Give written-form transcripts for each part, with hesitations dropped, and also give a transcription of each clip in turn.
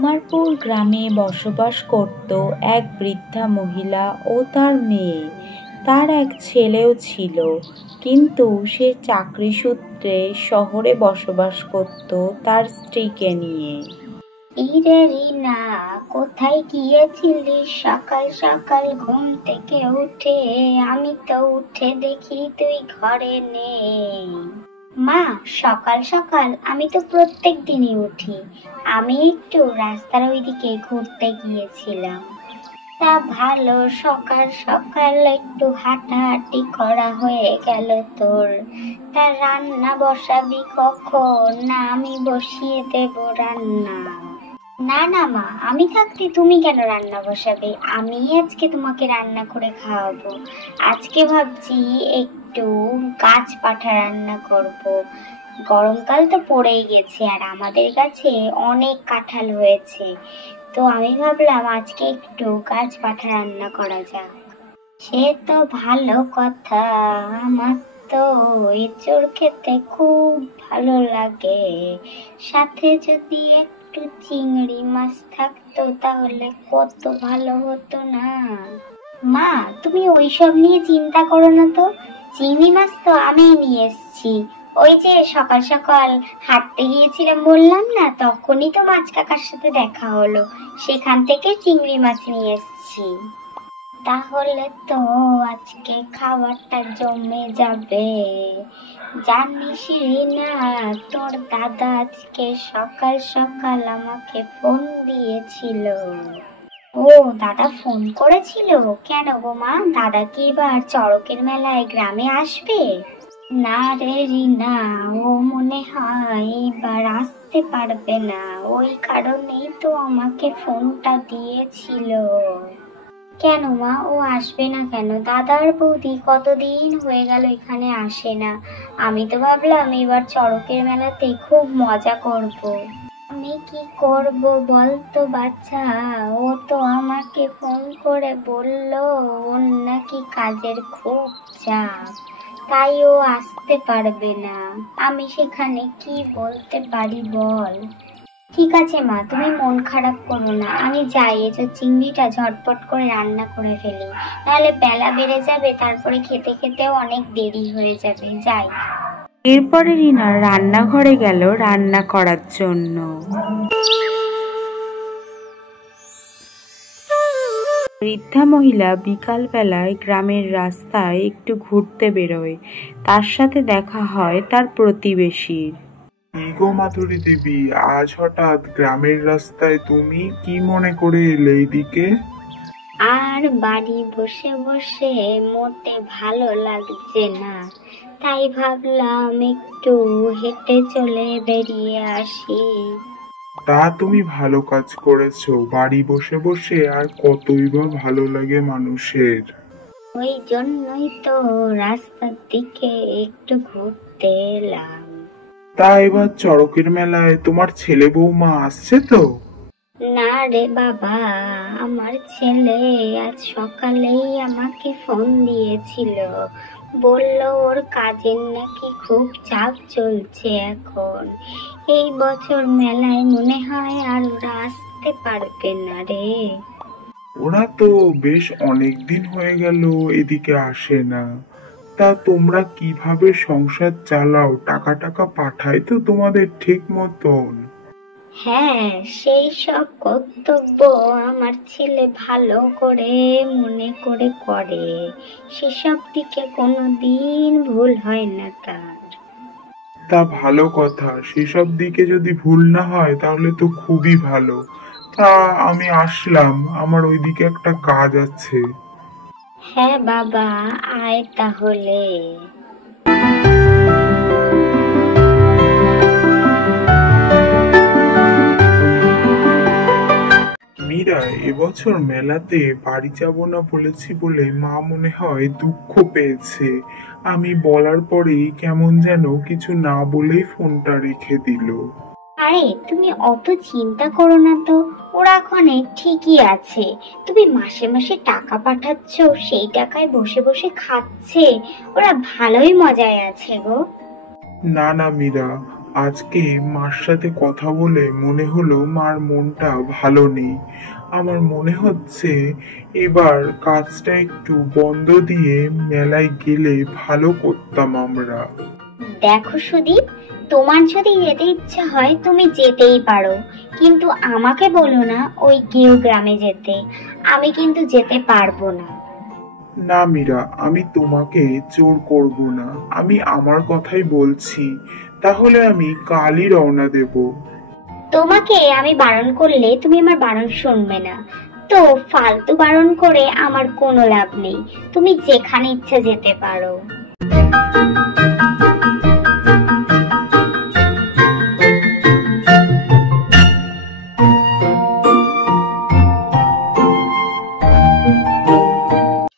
কুমারপুর গ্রামে বসবাস করত এক বৃদ্ধা মহিলা ও তার মেয়ে। তার এক ছেলেও ছিল, কিন্তু সে চাকরি সূত্রে শহরে বসবাস করত তার স্ত্রীকে নিয়ে। ইরে রিনা, কোথায় গিয়েছিলিস সকাল সকাল ঘুম থেকে উঠে? আমি তো উঠে দেখি তুই ঘরে নেই। মা, সকাল সকাল আমি তো প্রত্যেক দিনই উঠি। আমি একটু রাস্তার ওইদিকে ঘুরতে গিয়েছিলাম। তা ভালো, সকাল সকাল একটু হাঁটাহাঁটি করা হয়ে গেল তোর। তা রান্না বসাবি কখন? না আমি বসিয়ে দেব রান্না? না না মা, আমি থাকতে তুমি কেন রান্না বসাবে? আমি আজকে তোমাকে রান্না করে খাওয়াবো। আজকে ভাবছি একটু গাছ পাঠা রান্না করব। গরমকাল তো পড়েই গেছে আর আমাদের কাছে অনেক কাঁঠাল হয়েছে, তো আমি ভাবলাম আজকে একটু গাছ পাঠা রান্না করা যাক। সে তো ভালো কথা, আমার তো এঁচড় খেতে খুব ভালো লাগে। সাথে যদি একটু চিংড়ি মাছ থাকতো তাহলে কত ভালো হতো না? মা, তুমি ওইসব নিয়ে চিন্তা করো না তো। চিংড়ি মাছ তো আমি নিয়ে এসছি। ওই যে সকাল সকাল হাঁটতে গিয়েছিলাম বললাম না, তখনই তো মাছ কাকার সাথে দেখা হলো, সেখান থেকে চিংড়ি মাছ নিয়ে এসছি। তাহলে তো আজকে খাবারটা জমে যাবে। জানিস না, তোর দাদা আজকে সকাল সকাল আমাকে ফোন দিয়েছিল। ও, দাদা ফোন করেছিল? কেন গো মা, দাদা কি এবার চড়কের মেলায় গ্রামে আসবে? না রে রিনা, ও মনে হয় এবার আসতে পারবে না, ওই কারণেই তো আমাকে ফোনটা দিয়েছিল। কেন মা, ও আসবে না কেন? দাদার বৌদি কতদিন হয়ে গেল এখানে আসে না। আমি তো ভাবলাম এবার চড়কের মেলাতে খুব মজা করব। আমি কি করব বলতো বাচ্চা? ও তো আমাকে ফোন করে বলল ওর নাকি কাজের খুব চাপ, তাই ও আসতে পারবে না। আমি সেখানে কি বলতে পারি বল? ঠিক আছে মা, তুমি মন খারাপ করো না, আমি যাই, এসব চিংড়িটা ঝটপট করে রান্না করে ফেলি, নাহলে বেলা বেড়ে যাবে, তারপরে খেতে খেতেও অনেক দেরি হয়ে যাবে। যাই। এরপরে রিনা রান্নাঘরে গেল রান্না করার জন্য। বৃদ্ধা মহিলা বিকাল বেলায় গ্রামের রাস্তায় একটু ঘুরতে বেরোয়। তার সাথে দেখা হয় তার প্রতিবেশীর। কি গো মাধুরী দেবী, আজ হঠাৎ গ্রামের রাস্তায় তুমি? কি মনে করে এলে এইদিকে? আর বাড়ি বসে বসে মোটে ভালো লাগছে না, তাই ভাবলাম একটু হেঁটে চলে বেরিয়ে আসি। তা তুমি ভালো কাজ করেছো, বাড়ি বসে বসে আর কতই বা ভালো লাগে মানুষের। ওই জন্যই তো রাস্তার দিকে একটু ঘুরতে এলাম। তা এবার চড়কের মেলায় তোমার ছেলে বৌমা আসছে তো? না রে বাবা, আমার ছেলে আজ সকালেই আমাকে ফোন দিয়েছিল, বলল ওর কাজের নাকি খুব চাপ চলছে এখন, এই বছর মেলায় মনে হয় আর ওরা আসতে পারবে না রে। ওরা তো বেশ অনেক দিন হয়ে গেল এদিকে আসে না। তা তোমরা কিভাবে সংসার চালাও? টাকা টাকা পাঠায় তো তোমাদের ঠিক মতন? হ্যাঁ, সেই সব কর্তব্য আমার ছেলে ভালো করে মনে করে করে, সেসব দিকে কোনো দিন ভুল হয় না তার। তা ভালো কথা, সেসব দিকে যদি ভুল না হয় তাহলে তো খুবই ভালো। তা আমি আসলাম, আমার ওইদিকে একটা কাজ আছে। হ্যাঁ বাবা, আয় তাহলে। মীরা, এবছর মেলাতে বাড়ি যাব না বলেছি বলে মা মনে হয় দুঃখ পেয়েছে। আমি বলার পরেই কেমন যেন কিছু না বলেই ফোনটা রেখে দিল। আরে তুমি অত চিন্তা করো না তো, ওরা ওখানে ঠিকই আছে। তুমি মাসে মাসে টাকা পাঠাচ্ছ, সেই টাকায় বসে বসে খাচ্ছে, ওরা ভালোই মজায় আছে গো। না না মীরা, আজকে মার সাথে কথা বলে মনে হলো মার মনটা ভালো নেই। আমার মনে হচ্ছে এবার কাজটা একটু বন্ধ দিয়ে মেলায় গেলে ভালো করতাম আমরা। দেখো সুদীপ, তোমার যদি যেতে ইচ্ছা হয় তুমি যেতেই পারো, কিন্তু আমাকে বলো না ওই গেও গ্রামে যেতে। আমি কিন্তু যেতে পারবো না। না মীরা, আমি তোমাকে জোর করব না, আমি আমার কথাই বলছি। তাহলে আমি কালই রওনা দেব। তোমাকে আমি বারণ করলে তুমি আমার বারণ শুনবে না, তো ফালতু বারণ করে আমার কোনো লাভ নেই। তুমি যেখানে ইচ্ছা যেতে পারো।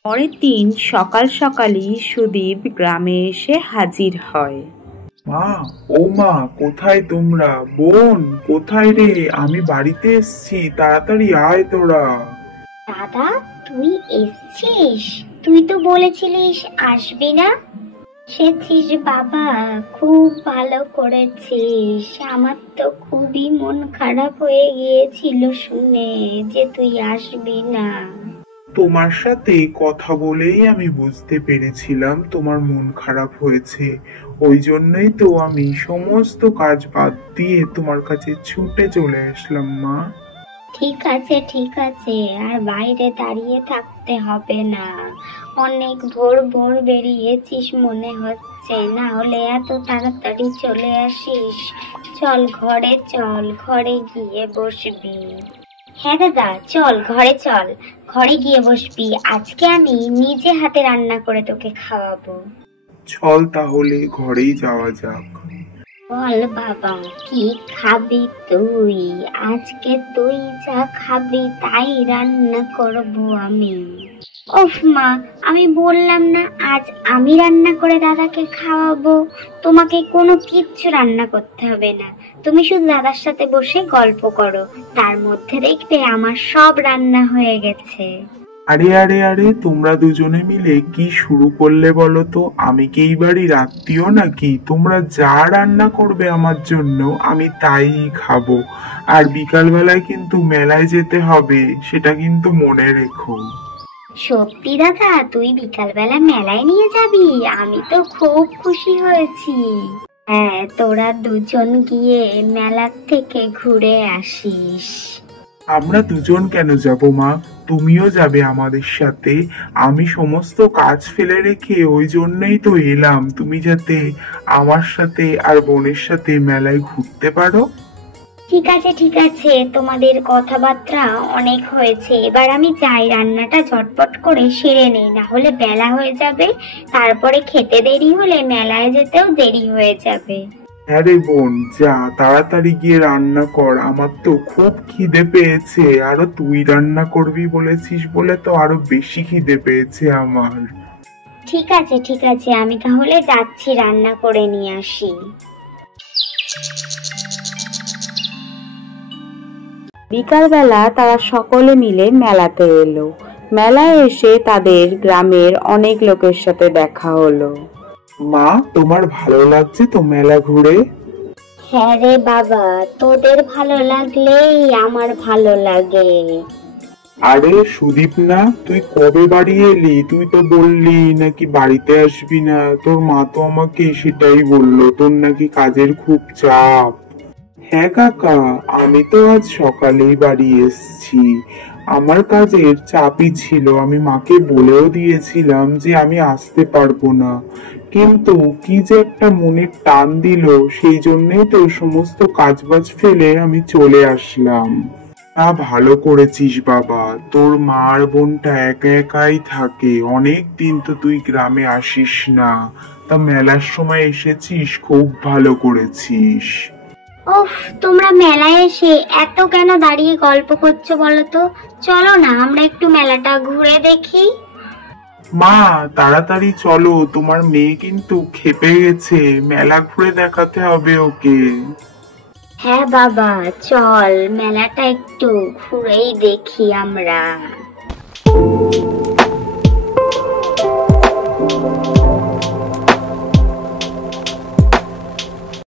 পরের দিন সকাল সকালই সুদীপ গ্রামে এসে হাজির হয়। মা, ও মা, কোথায় তোমরা? বোন কোথায় রে? আমি বাড়িতে এসছি, তাড়াতাড়ি আয় তোরা। দাদা, তুই এসছিস? তুই তো বলেছিলিস আসবি না। এসেছিস বাবা, খুব ভালো করেছিস। আমার তো খুবই মন খারাপ হয়ে গিয়েছিল শুনে যে তুই আসবি না। তোমার সাথে কথা বলেই আমি বুঝতে পেরেছিলাম তোমার মন খারাপ হয়েছে। ওই জন্যই তো আমি সমস্ত কাজ বাদ দিয়ে তোমার কাছে ছুটে চলে আসলাম মা। ঠিক আছে ঠিক আছে, আর বাইরে দাঁড়িয়ে থাকতে হবে না। অনেক ভোর ভোর বেরিয়েছিস মনে হচ্ছে, না হলে এত তাড়াতাড়ি চলে আসিস। চল ঘরে চল, ঘরে গিয়ে বসবি। হ্যাঁ দাদা, চল ঘরে চল, ঘরে গিয়ে বসবি। আজকে আমি নিজে হাতে রান্না করে তোকে খাওয়াবো। চল তাহলে ঘরেই যাওয়া যাক। বল বাবা, কি খাবি তুই? আজকে তুই যা খাবি তাই রান্না করব আমি। ওফ মা, আমি বললাম না আজ আমি রান্না করে দাদাকে খাওয়াবো। তোমাকে কোনো কিচ্ছু রান্না করতে হবে না, তুমি শুধু দাদার সাথে বসে গল্প করো, তার মধ্যে দেখবে আমার সব রান্না হয়ে গেছে। আরে আরে আরে, তোমরা দুজনে মিলে কি শুরু করলে বলো তো? আমি কি এই বাড়ির আত্মীয় নাকি? তোমরা যা রান্না করবে আমার জন্য আমি তাই খাবো। আর বিকাল বেলায় কিন্তু মেলায় যেতে হবে, সেটা কিন্তু মনে রেখো। সত্যি দাদা, তুই বিকালবেলা মেলায় নিয়ে যাবি? আমি তো খুব খুশি হয়েছি। হ্যাঁ, তোরা দুজন গিয়ে মেলার থেকে ঘুরে আসিস। আমরা দুজন কেন যাব মা? তুমিও যাবে আমাদের সাথে। আমি সমস্ত কাজ ফেলে রেখে ওই জন্যই তো এলাম, তুমি যাতে আমার সাথে আর বোনের সাথে মেলায় ঘুরতে পারো। ঠিক আছে ঠিক আছে, তোমাদের কথাবার্তা অনেক হয়েছে, এবার আমি যাই, রান্নাটা ঝটপট করে সেরে নেই, না হলে বেলা হয়ে যাবে। তারপরে খেতে দেরি হলে মেলায় যেতেও দেরি হয়ে যাবে। হ্যাঁ রে বোন, যা তাড়াতাড়ি গিয়ে রান্না কর, আমার তো খুব খিদে পেয়েছে। আরো তুই রান্না করবি বলেছিস বলে তো আরো বেশি খিদে পেয়েছে আমার। ঠিক আছে ঠিক আছে, আমি তাহলে যাচ্ছি, রান্না করে নিয়ে আসি। বিকালবেলা তারা সকলে মিলে মেলাতে এলো। মেলায় এসে তাদের গ্রামের অনেক লোকের সাথে দেখা হলো। মা, তোমার ভালো লাগছে তো মেলা ঘুরে? হ্যাঁ রে বাবা, তোদের ভালো লাগলেই আমার ভালো লাগে। আরে সুদীপ না, তুই কবে বাড়ি এলি? তুই তো বললি নাকি বাড়িতে আসবি না। তোর মা তো আমাকে সেটাই বললো, তোর নাকি কাজের খুব চাপ। হ্যাঁ কাকা, আমি তো আজ সকালেই বাড়ি এসেছি। আমার কাজের চাপই ছিল, আমি মাকে বলেও দিয়েছিলাম যে আমি আসতে পারবো না, কিন্তু কি যে একটা মনের টান দিল, সেই জন্যই তো সমস্ত কাজবাজ ফেলে আমি চলে আসলাম। তা ভালো করেছিস বাবা, তোর মা আর বোনটা একা একাই থাকে, অনেক দিন তো তুই গ্রামে আসিস না, তা মেলার সময় এসেছিস, খুব ভালো করেছিস। উফ, তোমরা মেলায় এসে এত কেন দাঁড়িয়ে গল্প করছো বলো তো? চলো না আমরা একটু মেলাটা ঘুরে দেখি। মা, তাড়াতাড়ি চলো, তোমার মেয়ে কিন্তু ক্ষেপে গেছে, মেলা ঘুরে দেখাতে হবে ওকে। হ্যাঁ বাবা, চল মেলাটা একটু ঘুরেই দেখি আমরা।